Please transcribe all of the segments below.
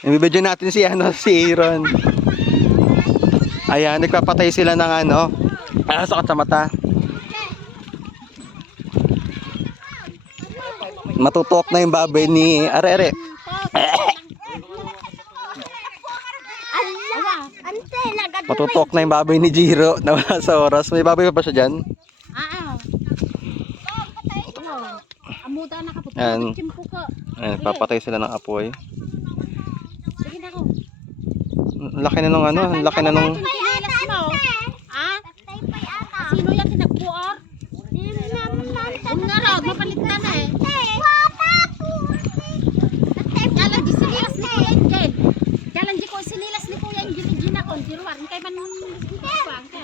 Ibibidyo natin si si Aaron. Ayan, nagpapatay sila ng sakit sa mata. Matutok na yung baboy ni Are. Matutok na yung baboy ni Jiro na wala sa oras. May baboy pa ba siya dyan? Ayan. Ayan, papatay sila ng apoy. Laki na nung laki na nung... Sino yan tinagpuor? Kung nga raw, mapalitan eh. Jalan di sinilas ni Kuya Angel. Jalan di ko sinilas ni Kuya Angel. Gina ko, tiruar. Kaya man buwang ka.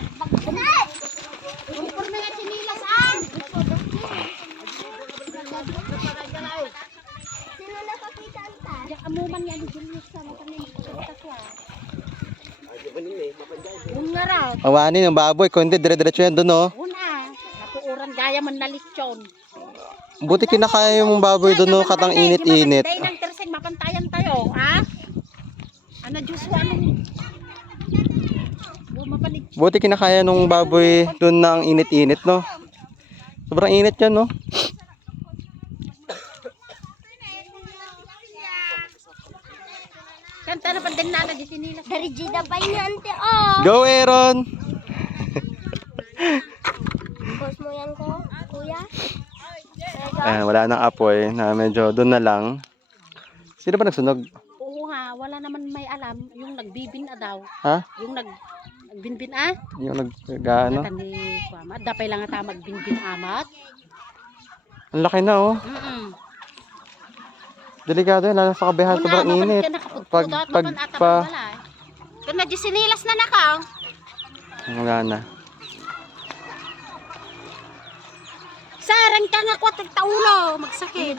Umpur na nga sinilas ang. Sino nakakita ang ta? Diyak amuman yan di sinilas sa matanin. Kung nga raw. Awanin yung baboy, kundi dire-diretso yan doon, oh. Una, natuuran gaya man na lechon. Buti kinakaya yung baboy doon, oh, katang init-init. Dahil ng terseng mapantayan tayo, ha? Ano, Diyos ko, anong... Buti kinakaya nung baboy doon ng init-init, no? Sobrang init yan, no? Kanta na pa din nana di sinila. Dari Gida ba yun, ante, oh? Go, Aaron! Boss mo yan ko, kuya? Wala nang apoy na medyo doon na lang. Sino ba nagsunog? Oo nga, wala naman may alam. Yung nagbibin daw. Ha? Yung nagbinbin Yung nag-ano? Natani, kuamat. Dapay lang ata magbinbin amat. Ang laki na, oh. Delikado yan, lalo sa kabihan, sobrang init. Pag Kung di sinilas na nakaw. Wala na. Sarang ka nga kwat taulo, magsakit.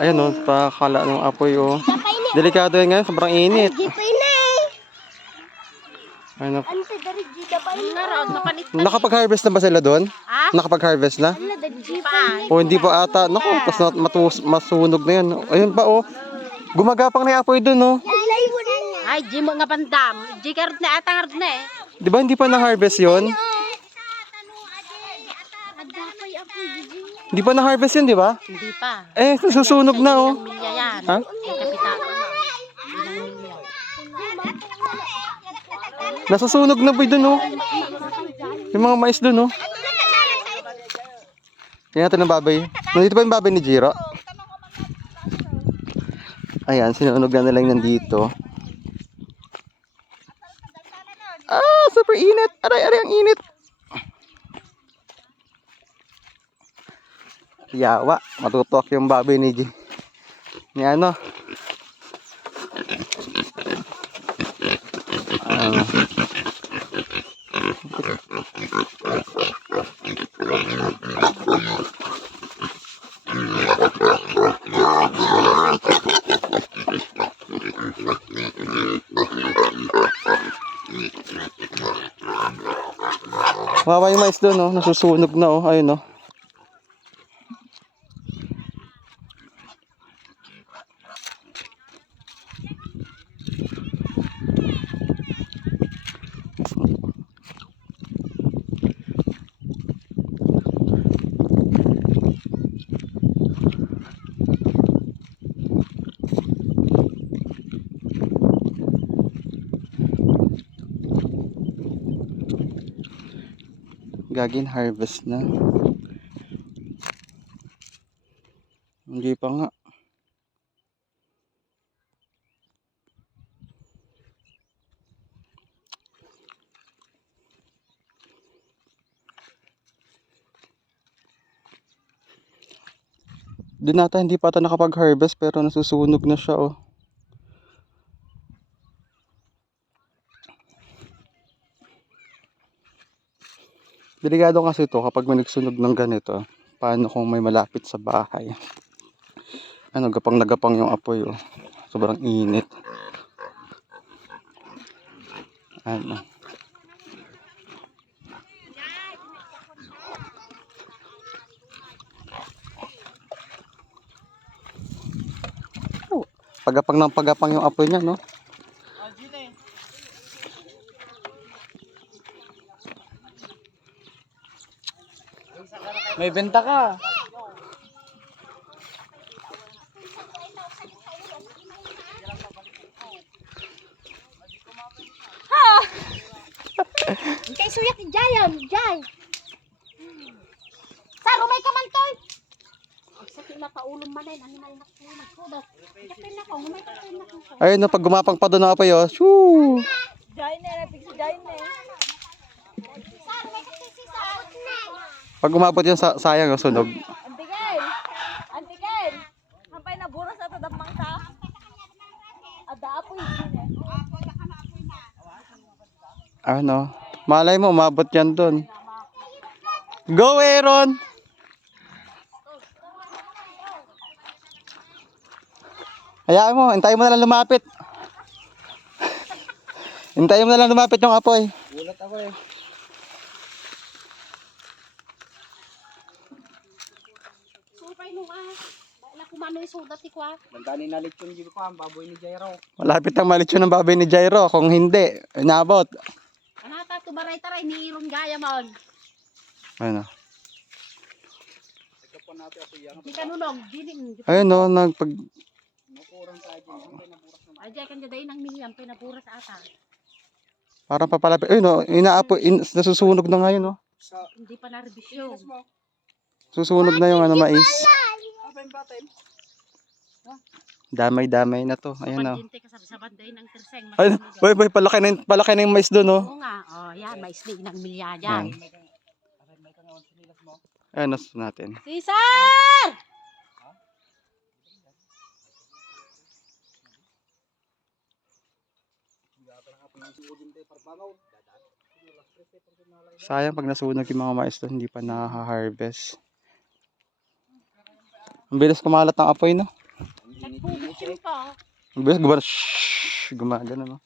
Ayan, oh, pakala ng apoy, oh. Delikado yan ngayon, sobrang init. Ano? Nakapag-harvest na ba sila doon? Nakapag-harvest na? O hindi pa ata. Naku, masunog na yan. Ayun pa, oh. Gumagapang na yung apoy doon, oh. Ay, di mo nga pandam. Di karot na atang na eh. Di ba hindi pa na-harvest yun? Hindi pa na-harvest yun, di ba? Hindi pa. Susunog na, oh. Ha? Nasusunog na po doon, oh. Yung mga mais doon, oh. Tingnan natin ang baboy. Nandito pa yung baboy ni Jiro. Ayan, sinunog na lang nandito. Super init. Aray, ang init. Yawa, matutok yung baboy ni ano. Wawa yung mais doon, oh. Nasusunog na, oh. Ayun, oh. Gagin harvest na. Hindi pa nga. Hindi pa ata nakapag-harvest pero nasusunog na siya, oh. Delikado kasi ito kapag may nagsunog ng ganito. Paano kung may malapit sa bahay? Gapang yung apoy, oh. Sobrang init. Pagapang ng pagapang yung apoy niya, no? May benta ka. Kay suyat ni Jayan, Jay. Saro may kamantoy. Sa pinakaulong manin, ano may nakudot. Kapin na ko, may kapin na ko. Ayun, no, pag gumapang pa doon ng apoy, oh. Shoo! Saro may kapin sa Pag umabot yun, sayang, oh, sunog. Antigen! Antigen! Hampay na buras na ito damang sa. Ada apo hindi eh. Ano? Malay mo, umabot yan doon. Go, Aaron! Hayaan mo, hintayin mo na lang lumapit. Hintayin mo na lang lumapit yung apoy. Gulat ako eh. Supay nung Baila kumano isudat ti kwa. Nagdani na lechon dito pa, ang baboy ni Jairo. Malapit ang malitsyon ng baboy ni Jairo. Kung hindi, inabot. Anata tubaray-taray ni Iron Gaya mon. Ano? Di kanunog, dining. Ayun, no, nagpag... Ay, Jay kan jaday nang milyan pinabura sa ata. Parang papalapit. Ayun, no, inaapoy, nasusunog na ngayon, no. Hindi pa na rebisyon. Susunog na yung ano, mais. Damay-damay na to. Ayun, no. Pandinte ka sa banday ng terseng. Ayun, boy, palaki na yung mais doon, no. Oo nga, oh, yan, mais ni ng milya dyan. Ayun, nas natin. Cesar! Sayang pag nasunog yung mga mais doon, hindi pa na-harvest. Ang bilis kumalat ng apoy, no? Nagpubit yun pa. Ang bilis gumagana, no?